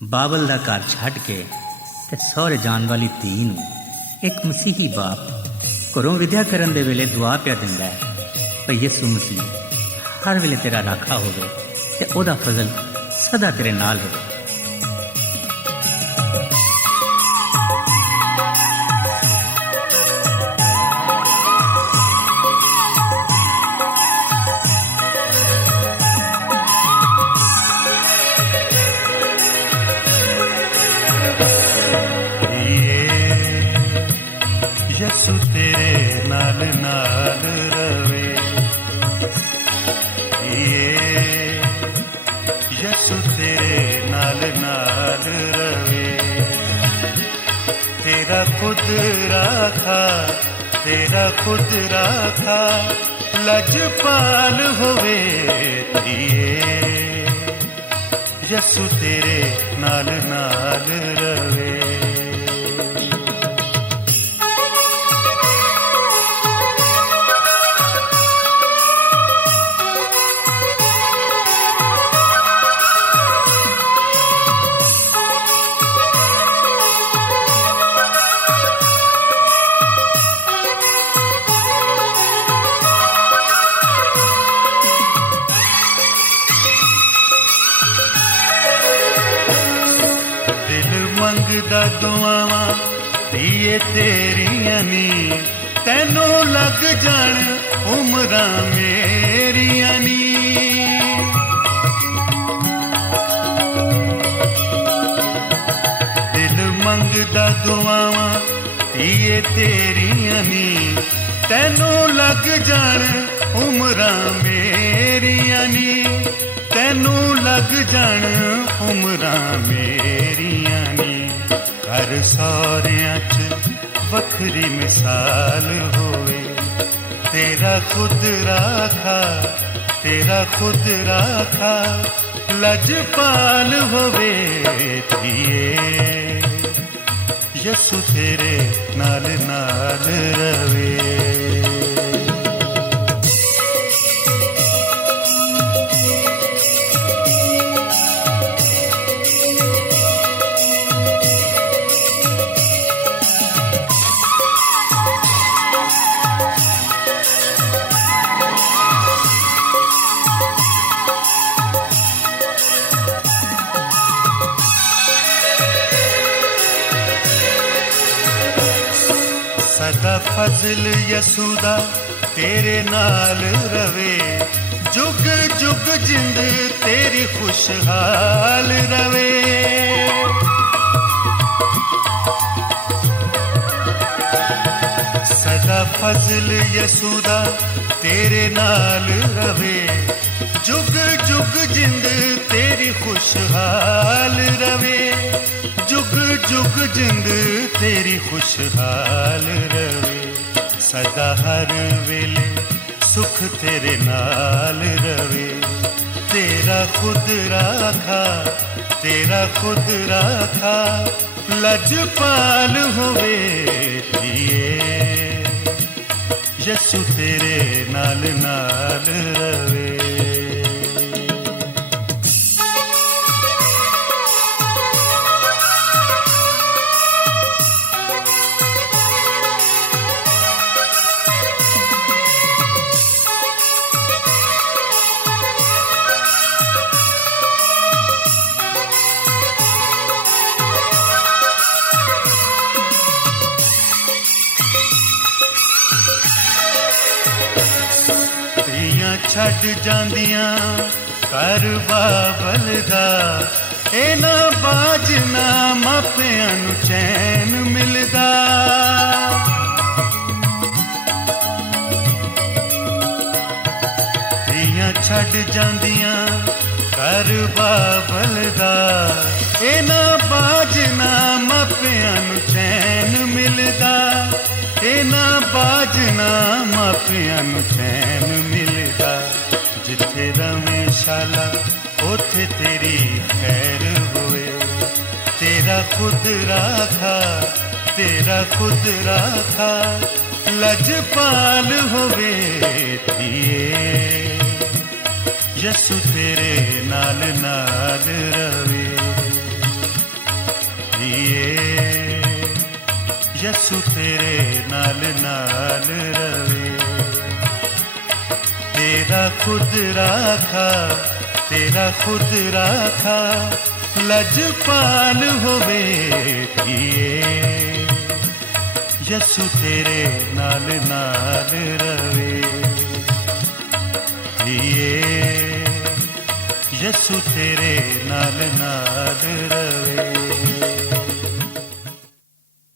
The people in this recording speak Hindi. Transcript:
बाबल दा घर छड्ड के ते सौरे जान वाली धी नूं एक मसीही बाप घरों विद्या करन दे वेले दुआ पिया दिंदा है भई यसू मसीह हर वेले तेरा राखा होवे ते ओदा फजल सदा तेरे नाल होवे। यसु तेरे नाल नाल रवे, यसु तेरे नाल नाल रवे। तेरा खुद राखा, तेरा खुद राखा लजपाल होवे धीए। यसु तेरे नाल नाल रवे। मंगदा दुआवा धीए तेरियां नी, तैनू लग जान उमरां मेरियां नी। दिल मंगदा दुआवा धीए तेरियां नी, तैनू लग जान उमरां मेरियां नी। तैनू लग जान उमरां मेरियां नी। घर सारियां च वखरी मिसाल होवे, तेरा खुद राखा, तेरा खुद राखा लजपाल होवे धीए। यसु तेरे नाल नाल रवे। सदा फजल यसुदा तेरे नाल रवे, जुग जुग जिंद तेरी खुशहाल रवे। सदा फजल यसुदा तेरे नाल रवे, जुग जुग जिंद तेरी खुशहाल रवे। जुग जुग जिंद तेरी खुशहाल रवे। सदा हर वेले सुख तेरे नाल रवे। तेरा खुद राखा, तेरा खुद राखा लजपाल होवे धीए। यसु तेरे नाल नाल रवे। छड़ जांदियां कर बाबल दा, एना बाजना मापियां नू चैन मिलदा। धीआं छड़ जांदियां कर बाबल दा, एना बाजना मापियां नू चैन मिलदा। एना बाजना मापियां नू चैन मिलदा। जिथे रवे शाला उथे तेरी खैर होए। तेरा खुद राखा, तेरा खुद राखा लजपाल होवे धीए। यसु तेरे नाल नाल रवे। यसु तेरे नाल नाल रवे। तेरा खुद राखा, तेरा खुद राखा, लजपाल होवे धीए, यसु तेरे नाल नाल रवे धीए, यसु तेरे नाल नाल रवे।